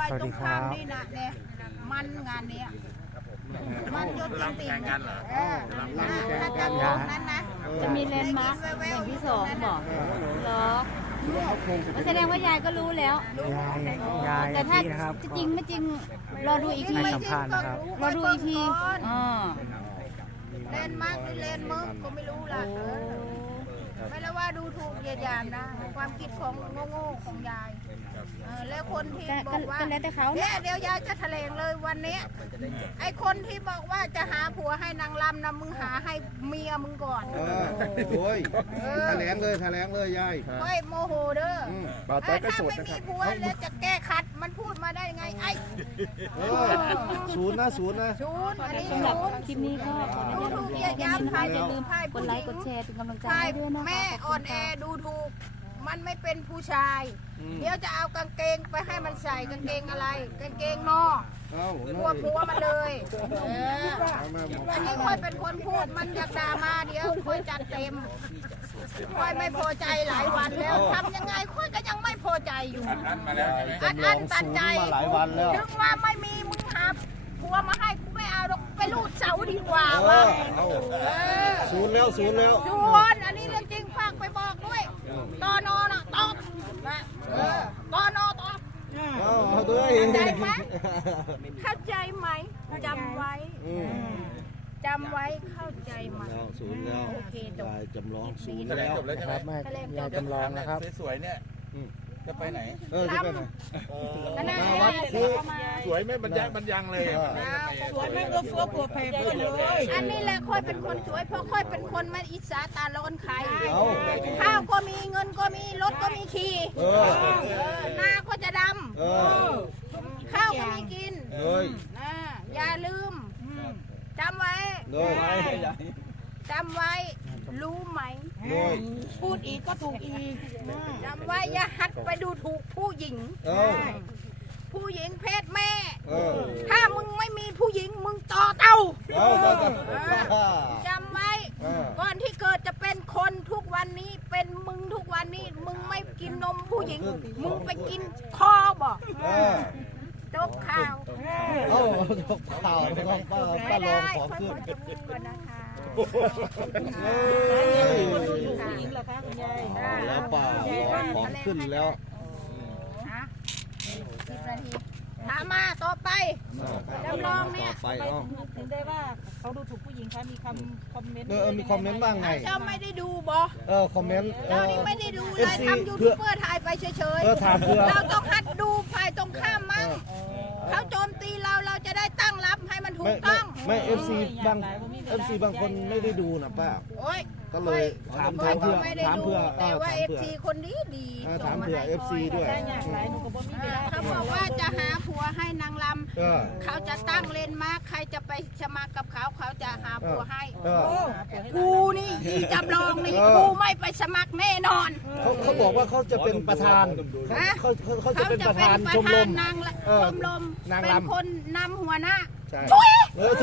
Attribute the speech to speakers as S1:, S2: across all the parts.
S1: ายตรงข้ามนี่นะเนี่ยมันงานเนี้ยมันยศจริงๆนะถ้าจะลงนั้นนะ
S2: จะมีแลนด์มาร์คอย่างที่สองบอกเหรอแสดงว่ายายก็รู้แล้ว
S3: ยาย
S2: แต่ถ้า
S3: นะครับ
S2: จะจริงไม่จริงรอดูอีกที
S3: ให้สัมภาษณ์นะครับ
S2: รอดูอีกที
S1: เลนมากหรือเลนมึงก็ไม่รู้ล่ะไม่แล้วว่าดูถูกเหยียดหยามนะความคิดของโง่ๆของยายแล้วคนที่บอกว่าเนี่ยเดี๋ยวยายจะแถลงเลยวันนี้ไอ้คนที่บอกว่าจะหาผัวให้นางลำนะมึงหาให้เมียมึงก่อน
S4: โอ้ยแถลงเลยยาย
S1: เฮ้ยโมโหเด้อถ้าไม่มีผัวแล้วจะแก้ขัดมันพูดมาได้ไงไอ้
S4: ศูนย์นะ
S1: อันนี้
S2: สำหรับคลิปนี้ก็ขออนุญาต
S1: ดูถูกเหยียดหยามอย่าลืม
S2: กดไลค์กดแชร์เป็นกำลังใจ
S1: ใช่
S2: ให้ด้วยนะคะ
S1: แม่อ่อนแอดูถูกมันไม่เป็นผู้ชายเดี๋ยวจะเอากางเกงไปให้มันใส่กางเกงอะไรกางเกงนอกผัวมันเลยอันนี้ค่อยเป็นคนพูดมันอยากด่ามาเดี๋ยวค่อยจัดเต็มค่อยไม่พอใจหลายวันแล้วทำยังไงค่อยก็ยังไม่พอใจอยู่อันตันใจถึงว่าไม่มีมึงหาผัวมาให้กูไม่เอาไปลูดเสาดีกว่าวะ
S4: ศูนย์แล้ว
S1: ชวนอันนี้เรื่องจริงฝากไปบอกด้วยตอนอนะตอบนะตอนอตอบเข้าใจไหมจำไว้เข้าใจไหม
S4: ศูนย์แล้ว
S1: โอเคจบ
S4: จำลองศูนย์แล้ว
S3: นะครับแม่ยายจำลองนะครับ
S5: สวยเนี่ยจะไปไหน
S4: จะไปไหน
S5: สวยไม่บรรยังเลย
S1: สวยไม่ก็ฟัวผัวแพรเลยอันนี้แหละค่อยเป็นคนสวยเพราะค่อยเป็นคนไม่อิจฉาตาร้อนใครข้าวก็มีเงินก็มีรถก็มีขี่หน้าก็จะดำข้าวก็มีกินอย่าลืมจำไว้รู้ไหมพูดอีกก็ถูกอีกจำไว้อย่าหัดไปดูถูกผู้หญิงผู้หญิงเพศแม่ถ้ามึงไม่มีผู้หญิงมึงต่อเต้าจำไว้ก่อนที่เกิดจะเป็นคนทุกวันนี้เป็นมึงทุกวันนี้มึงไม่กินนมผู้หญิงมึงไปกินคอบอกจบข่าว
S4: จบข่าวป้าลองขอขึ้น
S1: นะคะ
S2: ผู้หญิงเหรอคะคุณยาย
S4: แล้วเปล่าของขึ้นแล้ว
S1: ถามมาต่อไปจำลองเนี่ย
S2: ถึงได้ว่าเขาดูถูกผู้หญิงคะมีคอมเมนต์
S4: มีคอมเมนต์บ้างไง
S1: เจ้าไม่ได้ดูบอ
S4: คอมเมนต์
S1: เจ้านี่ไม่ได้ดูเลยทำยูทูบเบอร์ถ่ายไปเฉยๆเราต้องหัดดูฝ่ายตรงข้ามมั่งเขาโจมตีเราจะได้ตั้งรับให้มันถูกต้อง
S4: ไม่ FC บางคนไม่ได้ดูนะป้าก็เลยถามเพื่อ
S1: แต่ว่า FC คนดี
S4: ถามเพื่อ FC ด้วย
S1: เขาบอกว่าจะหาผัวให้นางลำเขาจะตั้งเลนมาร์คใครจะไปสมัครกับเขาจะหาผัวให้กูนี่จำลองนี่กูไม่ไปสมัครแน่นอน
S4: เขาบอกว่าเขาจะเป็นประธานเขาจะเป็นประธานชมรม
S1: เป็นคนนำหัวหน้า
S4: ช่วย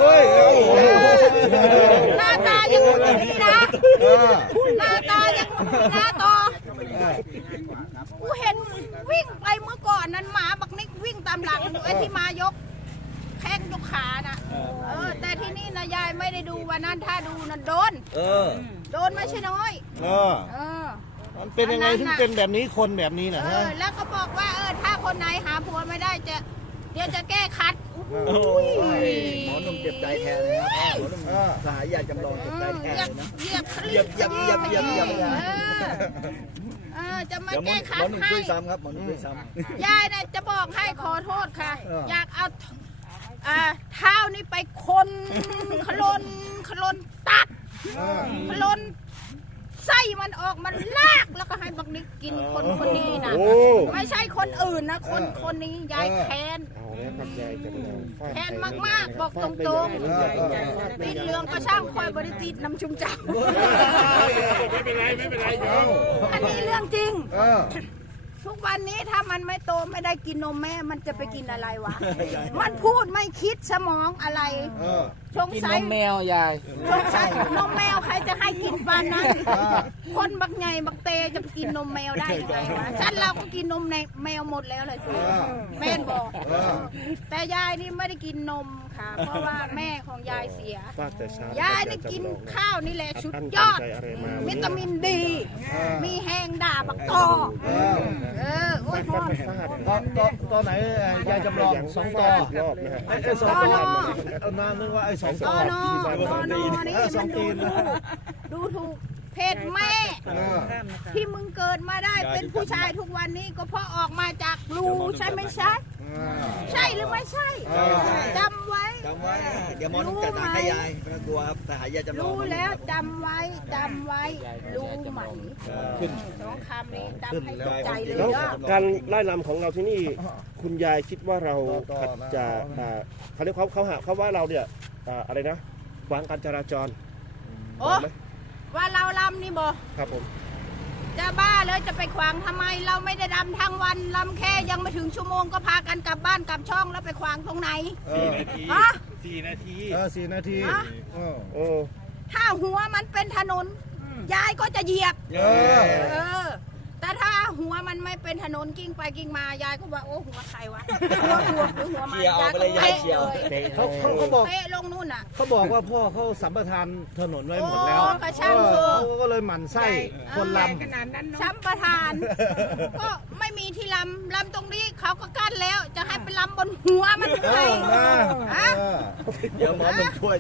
S1: หน้าตายังนี่นะหน้าตายังหน้าต่อกูเห็นวิ่งไปเมื่อก่อนนั้นหมาบักนิกวิ่งตามหลังไอ้ที่มายกแข้งยกขาน่ะแต่ที่นี่นะยายไม่ได้ดูวันนั้นถ้าดูนั่นโดนไม่ใช่น้อย
S4: มันเป็นยังไงถึงเป็นแบบนี้คนแบบนี้นะฮะ
S1: แล้วก็บอกว่าถ้าคนไหนหาผัวไม่ได้เดี๋ยวจะแก้คัด
S5: หมอหนุ่มเจ็บใจแทนนะครับหมอหนุ่มสายยาจำลองเจ็บใจแทนนะเหยียบ
S1: จะมาแก้คัดให้
S5: หมอหนุ่มช่วยซ้ำครับหมอหนุ่มช่วยซ้
S1: ำยายนะจะบอกให้ขอโทษค่ะอยากเอาเท้านี่ไปคนขลนตัดขลนไส้มันออกมันลากแล้วก็ให้บักนิกกินคนนี้นะไม่ใช่คนอื่นนะคนนี้ยายแค้นมากๆบอกตรงๆติดเหลืองก็ช่างคอยบริจิตน้ำชุ่มจับ
S5: ไม่เป็นไร
S1: อันนี้เรื่องจริงทุกวันนี้ถ้ามันไม่โตไม่ได้กินนมแม่มันจะไปกินอะไรวะมันพูดไม่คิดสมองอะไรสงสัย
S3: นมแมวยาย
S1: สงสัยนมแมวใครจะให้กินปานนั้นคนบักไงบักเตจะกินนมแมวได้ยังไงวะฉันเราก็กินนมในแมวหมดแล้วเลยสิแม่นบอกแต่ยายนี่ไม่ได้กินนมค่ะ เพราะว่าแม่ของยายเสีย
S4: ฟาดแต่เช้าย
S1: ายนี่กินข้าวนี่แหละชุดยอด วิตามินดี มีแห้งด่าบักตอโอ้ยพอ
S4: ตอนไหนยายจำลอง2 ตอไอ้2 ตอเอานานนึกว่าไอ้2 ต
S1: ต
S4: อ
S1: อนอนี่มันดูถูกเพศแม่ ที่มึงเกิดมาได้เป็นผู้ชายทุกวันนี้ก็เพราะออกมาจากรูใช่ไหมใช่ใช่หรือไม่ใช่จำไว้
S5: จำไว้เดี๋ยวหมอต้องจัดการให้ยายไม่ต้องกลัวครับสหายยาจำลอง
S1: รู้แล้วจำไว้รู้ไหมสองคำนี้จำให้เข้าใจเลย
S6: แล้ว
S1: ว่า
S6: การไล่ลำของเราที่นี่คุณยายคิดว่าเราจะเขาเรียกเขาว่าเราเนี่ยอะไรนะขวางการจราจร
S1: โอ้ว่าเราลำนี่บ่
S6: ครับผม
S1: จะบ้าเลยจะไปขวางทำไมเราไม่ได้ลำทั้งวันลำแค่ยังไม่ถึงชั่วโมงก็พากันกลับบ้านกลับช่องแล้วไปขวางตรงไหนฮะ
S4: 4 นาที
S1: ถ้าหัวมันเป็นถนนยายก็จะเหยียบแต่ถ้าหัวมันไม่เป็นถนนกิ้งไปกิ้งมายายก็ว่าโอ้หัวใครวะหัวหรือหัวมันยายก็เตะเลย
S4: เขาบอก
S1: เตะลงนู่นอ่ะ
S4: เขาบอกว่าพ่อเขาสัมปทานถนนไว้หมดแล้ว
S1: โอ้ก็ช่างเถอะ
S4: เขาก็เลยหมั่นไส้คนล
S1: ช้ำประทาน ก็ไม่มีที่ลำตรงนี้เขาก็กั้นแล้วจะให้ไปลำบนหัวมันทำไมฮะ
S5: เดี๋ยวหมอต้องช่วย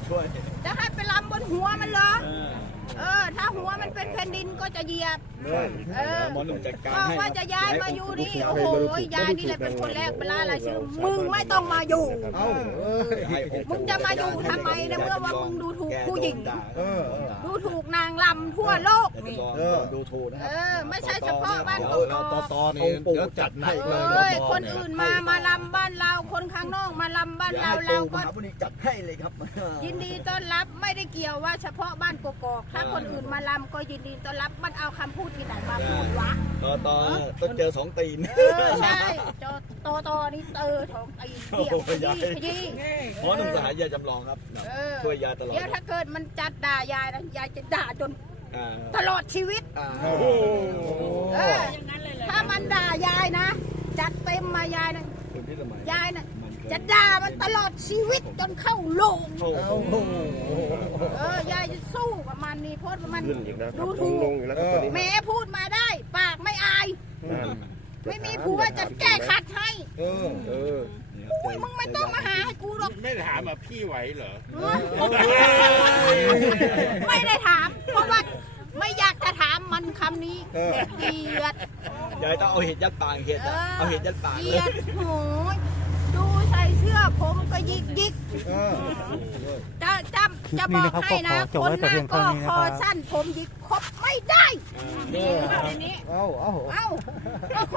S1: จะให้ไปลำบนหัวมันเหรอถ้าหัวมันเป็นแผ่นดินก็จะเหยียบ
S5: หมอต้องจัดการ
S1: ก็
S5: ให้
S1: ว่าจะย้ายมาอยู่นี่โอ้โหยายนี่แหละเป็นคนแรกเวลาอะไรชื่อมึงไม่ต้องมาอยู่ มึงจะมาอยู่ทำไมในเมื่อว่ามึงดูถูกผู้หญิง ดูถูกนางลำทั่วโลกนี่
S5: ดูถูกนะครับ
S1: ไม่ใช่เฉพาะบ้าน
S4: ำ
S1: ก
S4: เดี๋ยว
S1: กอก
S4: ตอนี่เดี๋ยวจัดหนักเลย
S1: คนอื่นมาลำบ้านเราคนข้างนอกมาลำบ้านเราเราก็
S5: พวกนี้จัดให้เลยครับ
S1: ยินดีต้อนรับไม่ได้เกี่ยวว่าเฉพาะบ้านกกอกถ้าคนอื่นมาลำก็ยินดีต้อนรับมันเอาคำพูดที่ไหนมาพูดวะ
S5: ต้องเจอ2 ตีน
S1: ใช่โตนี่ทองตีเดี่ยวขยี้
S5: หมอต้องสหายยาจำลองครับช่วยยาตลอด
S1: เดี๋ยวถ้าเกิดมันจัดด่ายายนะยายจะด่าจนตลอดชีวิตถ้ามันด่ายายนะจัดเต็มมายายนะยายนะจะด่ามันตลอดชีวิตจนเข้าโลงยายจะสู้กับมันนี่เพราะมันดูถูก
S6: ลงอยู่แล้วครับตอนนี้
S1: แม่พูดมาได้ปากไม่อาย ไม่มีผัวจะแก้ขัดให้อุ้ยมึงไม่ต้องมาหาให้กูหรอก
S7: ไม่ถามว่าพี่ไหวเหรอ
S1: ไม่ได้ถาม เพราะว่าไม่อยากจะถามมันคำนี้เกลียด
S5: ยายต้องเอาเห็ดยัดปากเอาเห็ดยัดปาก
S1: เกลียดโหยดูใส่เสื้อผมก็ยิกจะบอกให้นะคนหน้าก็คอสั้นผมยิกคบไม่ได้นี่ในนี้
S4: เอ้า
S1: เอ้า